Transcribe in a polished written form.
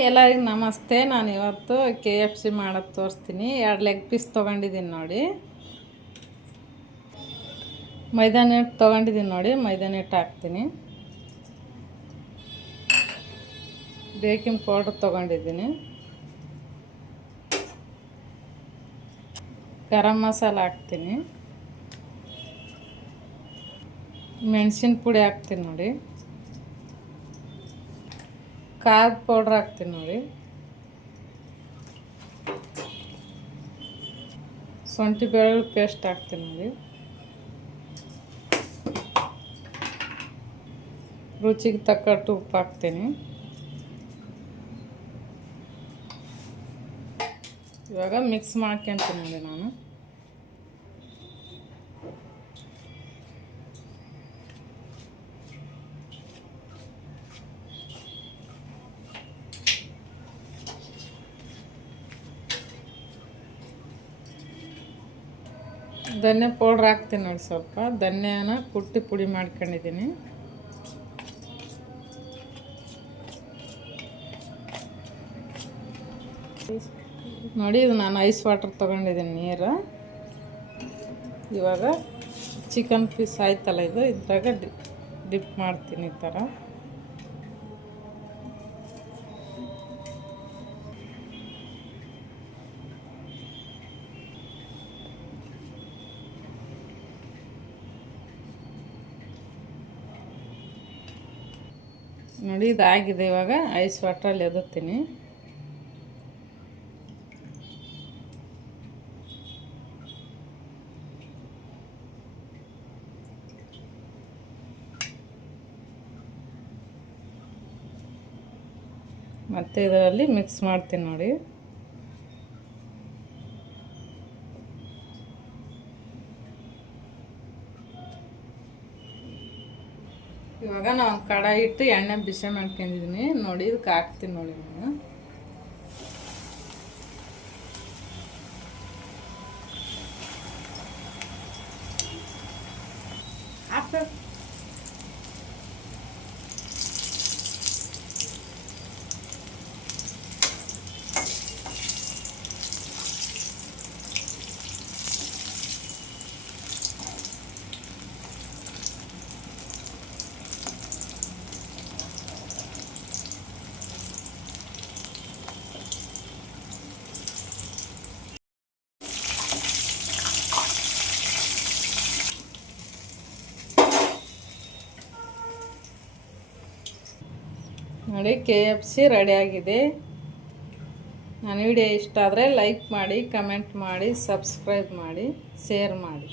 ಎಲ್ಲರಿಗೂ ನಮಸ್ತೆ. ನಾನು ಇವತ್ತು KFC ಮಾಡೋದು ತೋರಿಸ್ತೀನಿ. 2 ಲೆಗ್ ಪೀಸ್ ತೊಗೊಂಡಿದ್ದೀನಿ ನೋಡಿ. ಮೈದಾ ಹಿಟ್ಟು ತೊಗೊಂಡಿದ್ದೀನಿ ನೋಡಿ. ಮೈದಾ ಹಿಟ್ಟು ಹಾಕ್ತೀನಿ. ಬೇಕಿಂಗ್ ಪೌಡ್ರ್ ತೊಗೊಂಡಿದ್ದೀನಿ. ಗರಂ ಮಸಾಲ ಹಾಕ್ತೀನಿ. ಮೆಣಸಿನ ಪುಡಿ ಹಾಕ್ತೀನಿ ನೋಡಿ. ಖಾರದ ಪೌಡ್ರ್ ಹಾಕ್ತೀನಿ ನೋಡಿ. ಶುಂಠಿ ಬೆಳ್ಳುಳ್ಳಿ ಪೇಸ್ಟ್ ಹಾಕ್ತೀನಿ ನೋಡಿ. ರುಚಿಗೆ ತಕ್ಕಟ್ಟು ಉಪ್ಪು ಹಾಕ್ತೀನಿ. ಇವಾಗ ಮಿಕ್ಸ್ ಮಾಡ್ಕೊಂತೀನಿ ನೋಡಿ ನಾನು. ಧನ್ಯ ಪೌಡ್ರ್ ಹಾಕ್ತೀನಿ ನೋಡಿ. ಸ್ವಲ್ಪ ಧನ್ಯನ ಕುಟ್ಟಿ ಪುಡಿ ಮಾಡ್ಕೊಂಡಿದ್ದೀನಿ ನೋಡಿ. ಇದು ನಾನು ಐಸ್ ವಾಟರ್ ತೊಗೊಂಡಿದ್ದೀನಿ ನೀರು. ಇವಾಗ ಚಿಕನ್ ಪೀಸ್ ಆಯ್ತಲ್ಲ, ಇದ್ರಾಗ ಡಿಪ್ ಮಾಡ್ತೀನಿ ಈ ಥರ. ನೋಡಿ ಇದಾಗಿದೆ. ಇವಾಗ ಐಸ್ ವಾಟ್ರಲ್ಲಿ ಎದುತ್ತೀನಿ. ಮತ್ತು ಇದರಲ್ಲಿ ಮಿಕ್ಸ್ ಮಾಡ್ತೀನಿ ನೋಡಿ. ಇವಾಗ ನಾನು ಕಡಾಯಿ ಇಟ್ಟು ಎಣ್ಣೆ ಬಿಸಿ ಮಾಡ್ಕೊಂಡಿದ್ದೀನಿ ನೋಡಿ. ಇದಕ್ಕೆ ಹಾಕ್ತೀನಿ ನೋಡಿ ನಾನು. ನೋಡಿ KFC ರೆಡಿಯಾಗಿದೆ. ನನ್ನ ವಿಡಿಯೋ ಇಷ್ಟ ಆದರೆ ಲೈಕ್ ಮಾಡಿ, ಕಮೆಂಟ್ ಮಾಡಿ, ಸಬ್ಸ್ಕ್ರೈಬ್ ಮಾಡಿ, ಶೇರ್ ಮಾಡಿ.